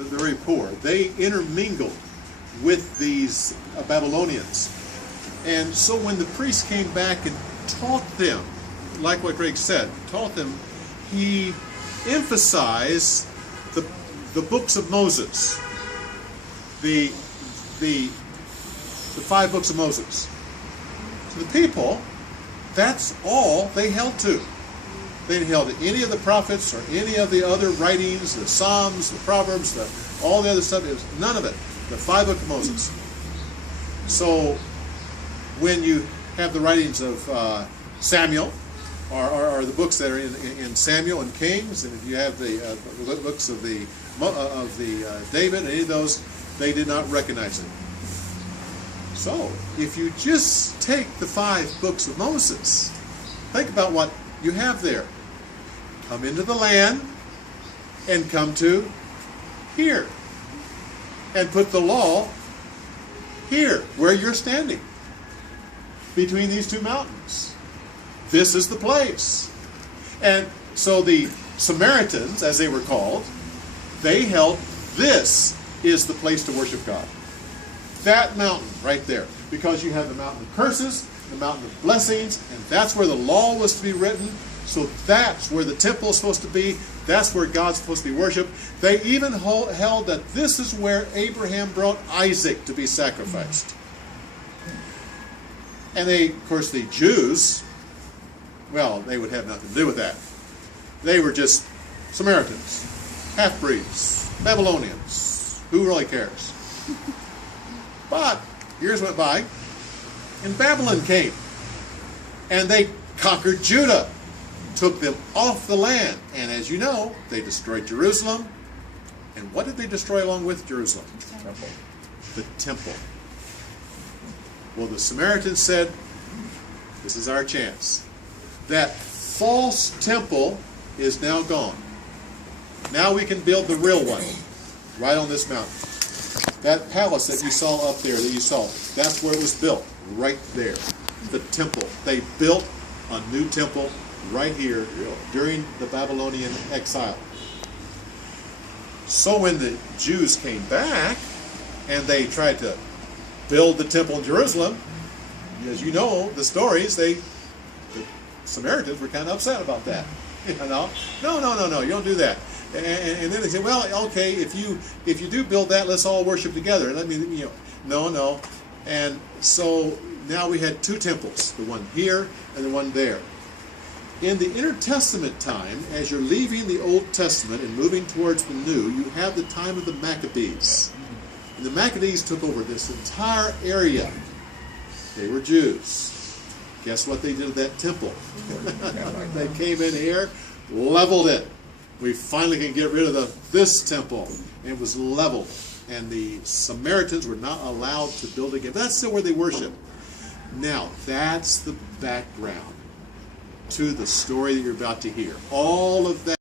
They're very poor. They intermingled with these Babylonians. And so when the priest came back and taught them, like what Greg said, taught them, he emphasized the books of Moses, the 5 books of Moses. To the people, that's all they held to. They didn't held to any of the prophets or any of the other writings, the Psalms, the Proverbs, all the other stuff. It was none of it. The 5 books of Moses. So when you have the writings of Samuel, or the books that are in Samuel and Kings, and if you have the books of the David, any of those, they did not recognize it. So if you just take the 5 books of Moses, think about what you have there. Come into the land and come to here, and put the law here where you're standing between these 2 mountains. This is the place. And so the Samaritans, as they were called, they held this is the place to worship God. That mountain right there. Because you have the mountain of curses, the mountain of blessings, and that's where the law was to be written. So that's where the temple is supposed to be. That's where God's supposed to be worshipped. They even held that this is where Abraham brought Isaac to be sacrificed. And they, of course, the Jews, well, they would have nothing to do with that. They were just Samaritans, half-breeds, Babylonians. Who really cares? But years went by, and Babylon came, and they conquered Judah, took them off the land, and as you know, they destroyed Jerusalem. And what did they destroy along with Jerusalem? Temple. The temple. Well, the Samaritans said, this is our chance. That false temple is now gone. Now we can build the real one right on this mountain. That palace that you saw up there, that's where it was built, right there. The temple. They built a new temple right here during the Babylonian exile. So when the Jews came back and they tried to build the temple in Jerusalem, as you know the stories, the Samaritans were kind of upset about that. You know, no, you don't do that. And then they said, well, okay, if you do build that, let's all worship together. Let me, no. And so now we had 2 temples, the one here and the one there. In the intertestament time, as you're leaving the Old Testament and moving towards the New, you have the time of the Maccabees. And the Maccabees took over this entire area. They were Jews. Guess what they did at that temple? They came in here, leveled it. We finally can get rid of this temple. And it was leveled. And the Samaritans were not allowed to build again. That's still where they worship. Now, that's the background to the story that you're about to hear. All of that.